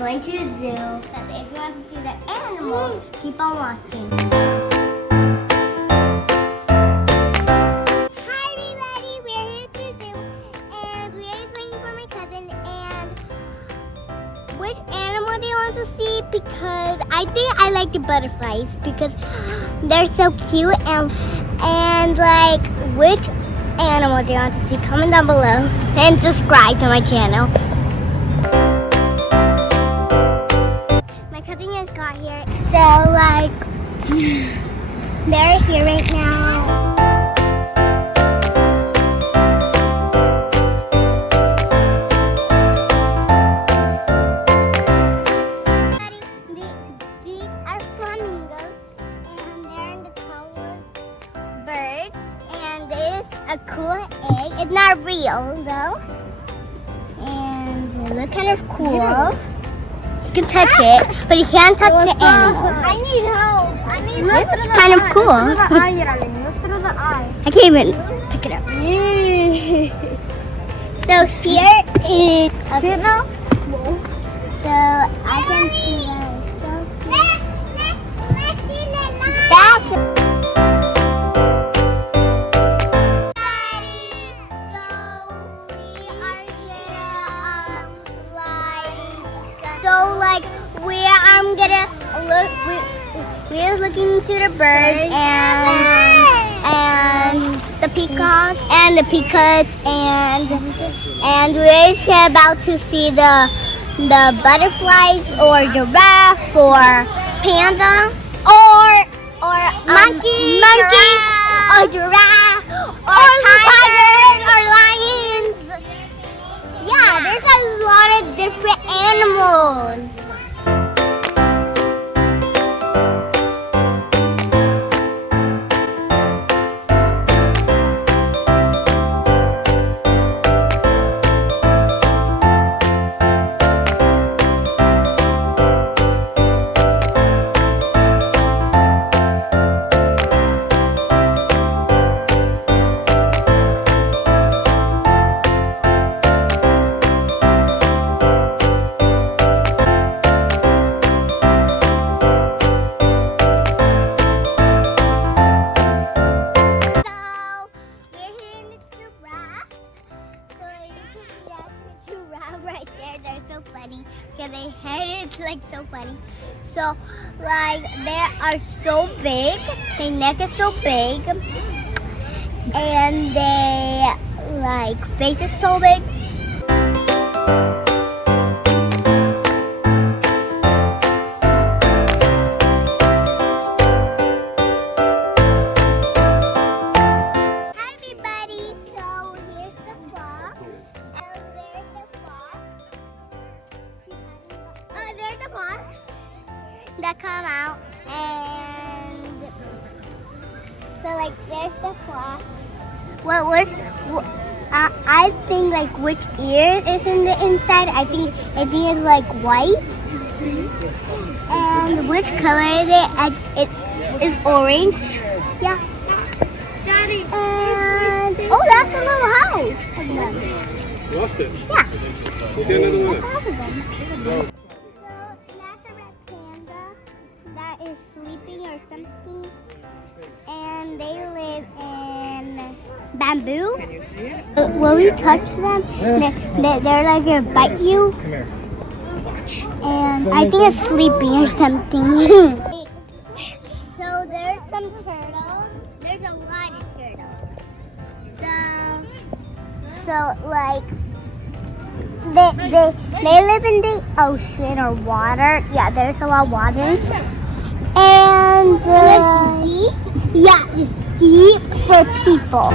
going to the zoo. But if you want to see the animals, keep on watching. Hi everybody, we're here to the zoo and we're just waiting for my cousin. And which animal do you want to see? Because I think I like the butterflies because they're so cute. And like, which animal do you want to see? Comment down below and subscribe to my channel. My cousin just got here, so like they're here right now. These are flamingos, and they're in the tallest birds. And this is a cool egg. It's not real though. And they look kind of cool. You can touch it, but you can't touch the animals. I need help. This is kind of cool. Look at the eye, Yeralyn. Look through the eye. I can't even pick it up. So here is See it now? so I can see that. That's I'm gonna look. We're looking to the birds and the peacocks and we're about to see the butterflies or giraffe or panda or monkeys or giraffe or tigers or lions. Yeah, there's a lot of different animals. Right there, they're so funny because their head is like so funny. So like they are so big, their neck is so big, and they like face is so big. Hi everybody, so here's the fox. There's the fox that come out, and so like there's the fox. I think like which ear is in the inside? I think it's like white. And which color is it? It is orange. Yeah. Daddy. And oh, that's the little house. Lost it? Yeah. Look at another one. Is sleeping or something, and they live in bamboo. When we touch them, they're like gonna bite you. Come here. Watch. And I think it's sleeping or something. So there's some turtles. There's a lot of turtles. So like they live in the ocean or water. Yeah, there's a lot of water. And it's deep? Yeah, it's deep for people.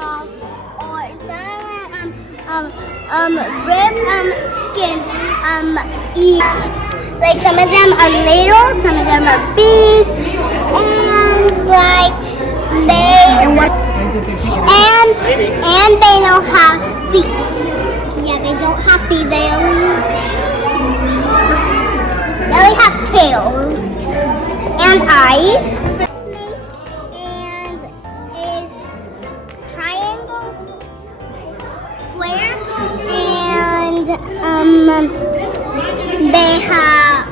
small, or some rib skin eat. Like some of them are little, some of them are big, and like and they don't have feet. Yeah, they don't have feet. They only have tails and eyes. And is triangle, square, and they have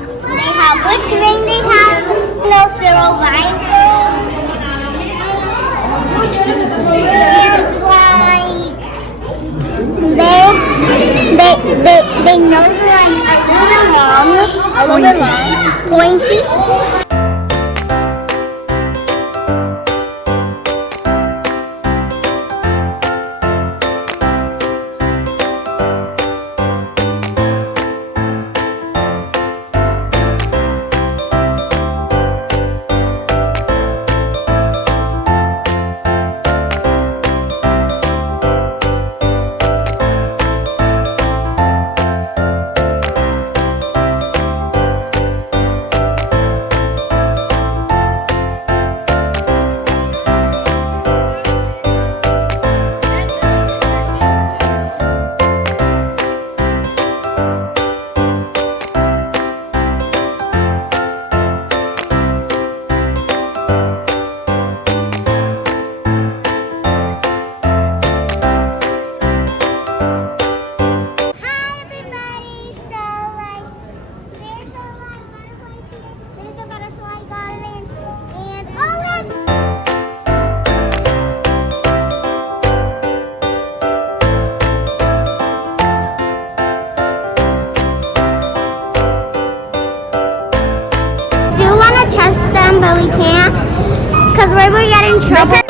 which ring they have? No, zero line. And like they nose are like a little bit long, pointy. But we can't because we would get in trouble.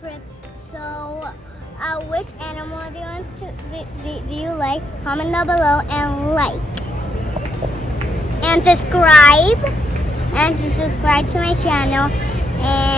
Trip. So, which animal do you like? Comment down below and like and subscribe to my channel. And